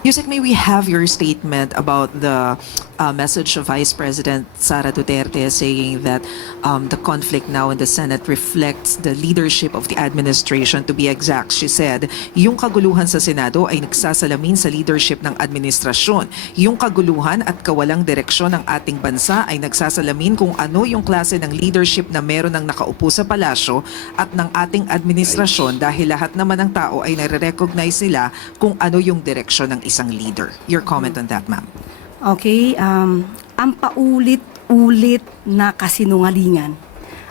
Yusek, may we have your statement about the message of Vice President Sara Duterte saying that the conflict now in the Senate reflects the leadership of the administration. To be exact, she said, yung kaguluhan sa Senado ay nagsasalamin sa leadership ng administrasyon. Yung kaguluhan at kawalang direksyon ng ating bansa ay nagsasalamin kung ano yung klase ng leadership na meron ng nakaupo sa palasyo at ng ating administrasyon dahil lahat naman ng tao ay nare-recognize nila kung ano yung direksyon ng isang leader. Your comment on that, ma'am. Okay, ang paulit-ulit na kasinungalingan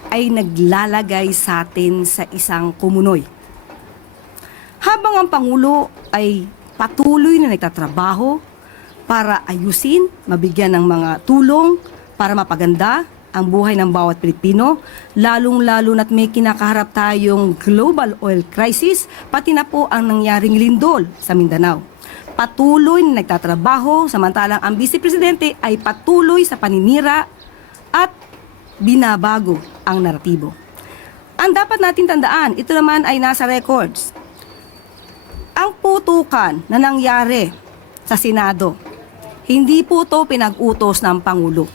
ay naglalagay sa atin sa isang kumunoy. Habang ang Pangulo ay patuloy na nagtatrabaho para ayusin, mabigyan ng mga tulong para mapaganda ang buhay ng bawat Pilipino, lalong-lalo na't may kinakaharap tayong global oil crisis, pati na po ang nangyaring lindol sa Mindanao. Patuloy na nagtatrabaho, samantalang ang Vice Presidente ay patuloy sa paninira at binabago ang naratibo. Ang dapat natin tandaan, ito naman ay nasa records. Ang putukan na nangyari sa Senado, hindi po ito pinag-utos ng Pangulo.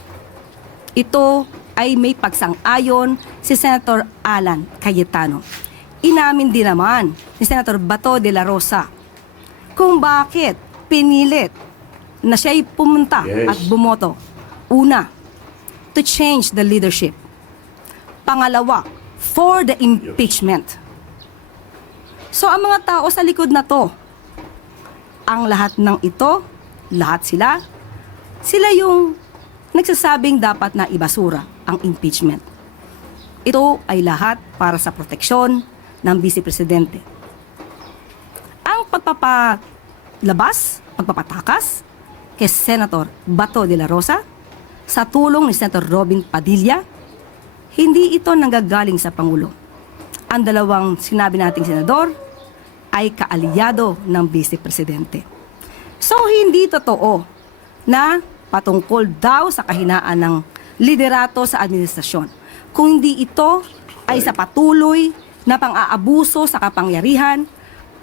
Ito ay may pagsang-ayon si Senator Alan Cayetano. Inamin din naman ni Senator Bato de la Rosa kung bakit pinilit na siya'y pumunta at bumoto. Una, to change the leadership. Pangalawa, for the impeachment. So ang mga tao sa likod na to, ang lahat ng ito, lahat sila yung nagsasabing dapat na ibasura ang impeachment. Ito ay lahat para sa proteksyon ng Vice Presidente. Ang pagpapatakas kay Senator Bato de la Rosa sa tulong ni Senator Robin Padilla, hindi ito nanggagaling sa Pangulo. Ang dalawang sinabi nating senador ay kaalyado ng Vice Presidente. So hindi totoo na patungkol daw sa kahinaan ng liderato sa administrasyon. Kung hindi ito ay sa patuloy na pang-aabuso sa kapangyarihan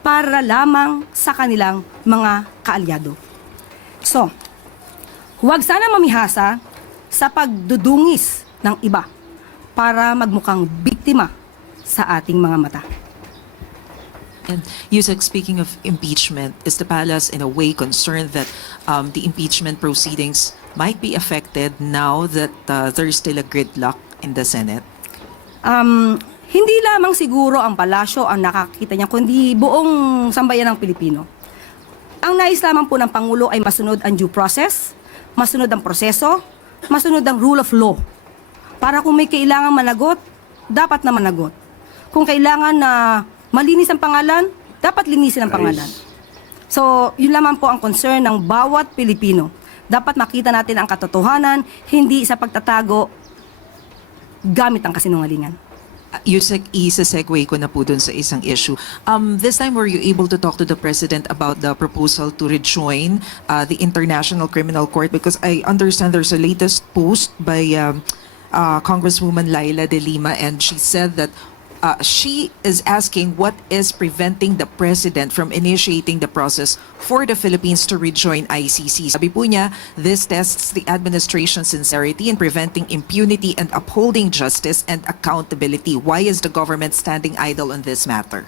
para lamang sa kanilang mga kaalyado. So, huwag sana mamihasa sa pagdudungis ng iba para magmukhang biktima sa ating mga mata. And Yusek, speaking of impeachment, is the palace in a way concerned that the impeachment proceedings might be affected now that there's still a gridlock in the Senate? Hindi lamang siguro ang palasyo ang nakakita niya, kundi buong sambayan ng Pilipino. Ang nais lamang po ng Pangulo ay masunod ang due process, masunod ang proseso, masunod ang rule of law. Para kung may kailangan managot, dapat na managot. Kung kailangan na malinis ang pangalan, dapat linisin ang pangalan. So, yun lamang po ang concern ng bawat Pilipino. Dapat makita natin ang katotohanan, hindi sa pagtatago gamit ang kasinungalingan. Yusek, isa-segue ko na po dun sa isang issue. This time, were you able to talk to the President about the proposal to rejoin the International Criminal Court? Because I understand there's a latest post by Congresswoman Laila de Lima, and she said that she is asking what is preventing the President from initiating the process for the Philippines to rejoin ICC. Sabi po niya, this tests the administration's sincerity in preventing impunity and upholding justice and accountability. Why is the government standing idle on this matter?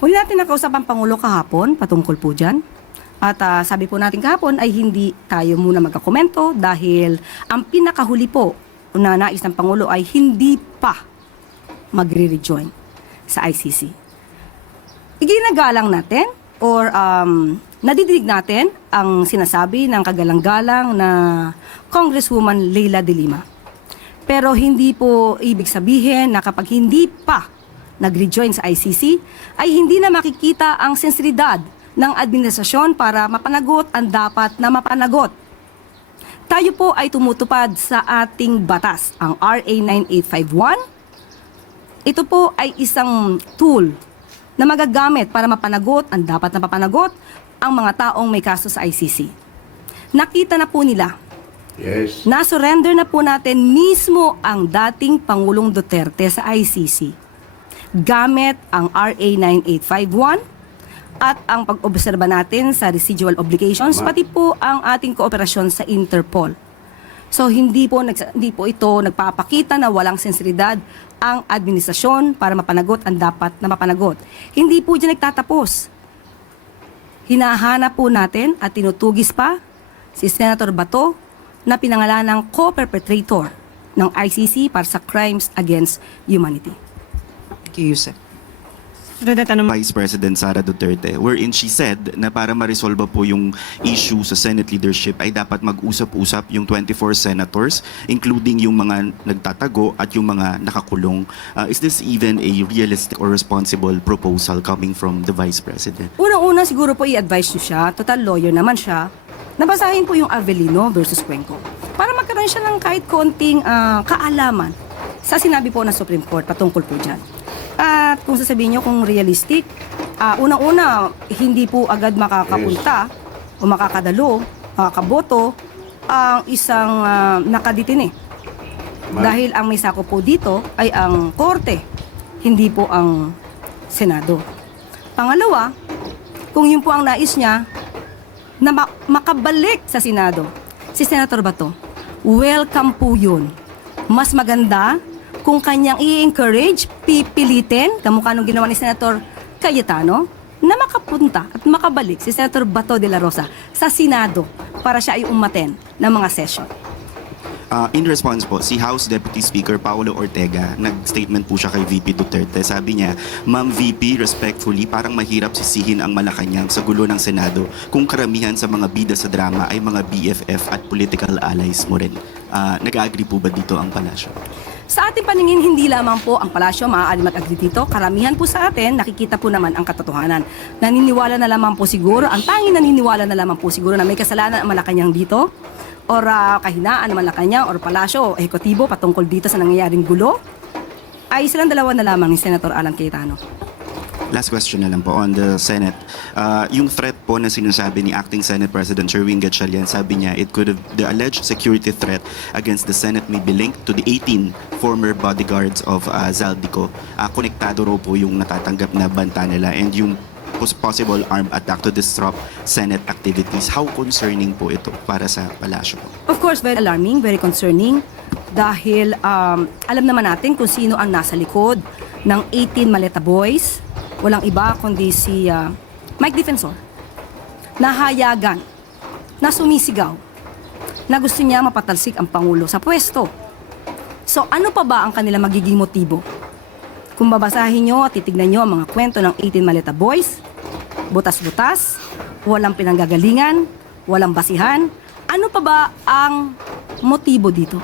Huli natin nakausap ang Pangulo kahapon patungkol po dyan. At sabi po natin kahapon ay hindi tayo muna magkakomento dahil ang pinakahuli po na nais ng Pangulo ay hindi pa magre-rejoin sa ICC. Iginagalang natin or nadidinig natin ang sinasabi ng kagalang-galang na Congresswoman Leila de Lima. Pero hindi po ibig sabihin na kapag hindi pa nag-rejoin sa ICC, ay hindi na makikita ang sensibilidad ng administrasyon para mapanagot ang dapat na mapanagot. Tayo po ay tumutupad sa ating batas, ang RA 9851. Ito po ay isang tool na magagamit para mapanagot ang dapat na mapanagot ang mga taong may kaso sa ICC. Nakita na po nila. Yes. Na-surrender na po natin mismo ang dating Pangulong Duterte sa ICC. Gamit ang RA 9851 at ang pag-obserba natin sa residual obligations, pati po ang ating kooperasyon sa Interpol. So hindi po ito nagpapakita na walang sensibilidad ang administrasyon para mapanagot ang dapat na mapanagot. Hindi po dyan nagtatapos. Hinahanap po natin at tinutugis pa si Senator Bato na pinangalan ng co-perpetrator ng ICC para sa crimes against humanity. Thank you, Yusek. Vice President Sara Duterte, wherein she said na para ma-resolve po yung issue sa Senate leadership ay dapat mag-usap-usap yung 24 senators, including yung mga nagtatago at yung mga nakakulong. Is this even a realistic or responsible proposal coming from the Vice President? Unang-una siguro po i-advise nyo siya, total lawyer naman siya, nabasahin po yung Avellino versus Cuenco para magkaroon siya ng kahit konting kaalaman sa sinabi po ng Supreme Court patungkol po dyan. At kung sasabihin nyo kung realistic, unang-una, hindi po agad makakapunta o makakadalo, makakaboto ang isang nakadetine. Dahil ang may sako po dito ay ang Korte, hindi po ang Senado. Pangalawa, kung yun po ang nais niya, na makabalik sa Senado, si Senator Bato, welcome po yun. Mas maganda kung kanyang i-encourage, pipilitin, kamukha nung ginawa ni Senator Cayetano, na makapunta at makabalik si Senator Bato de la Rosa sa Senado para siya ay umaten ng mga session. In response po, si House Deputy Speaker Paulo Ortega, nag-statement po siya kay VP Duterte. Sabi niya, Ma'am VP, respectfully, parang mahirap sisihin ang Malacanang sa gulo ng Senado kung karamihan sa mga bida sa drama ay mga BFF at political allies mo rin. Nag-agree po ba dito ang palasyo? Sa ating paningin, hindi lamang po ang palasyo maaaring mag-agree dito. Karamihan po sa atin, nakikita po naman ang katotohanan. Naniniwala na lamang po siguro, ang tanging naniniwala na lamang po siguro na may kasalanan ang Malacanang dito, or kahinaan ng Malacanang, or palasyo, o ehekutibo patungkol dito sa nangyayaring gulo, ay silang dalawa na lamang ni Senator Alan Cayetano. Last question na lang po on the Senate. Yung threat po na sinasabi ni Acting Senate President Sherwin Gatchalian, sabi niya the alleged security threat against the Senate may be linked to the 18 former bodyguards of Zaldico. Konektado raw po yung natatanggap na banta nila and yung possible armed attack to disrupt Senate activities. How concerning po ito para sa palasyo po? Of course, very alarming, very concerning, dahil alam naman natin kung sino ang nasa likod ng 18 Maleta Boys. Walang iba kundi si Mike Defensor, nahayagan, na sumisigaw, na gusto niya mapatalsik ang Pangulo sa pwesto. So ano pa ba ang kanilang magiging motibo? Kung babasahin nyo at titignan nyo ang mga kwento ng 18 Maleta Boys, butas-butas, walang pinanggagalingan, walang basihan, ano pa ba ang motibo dito?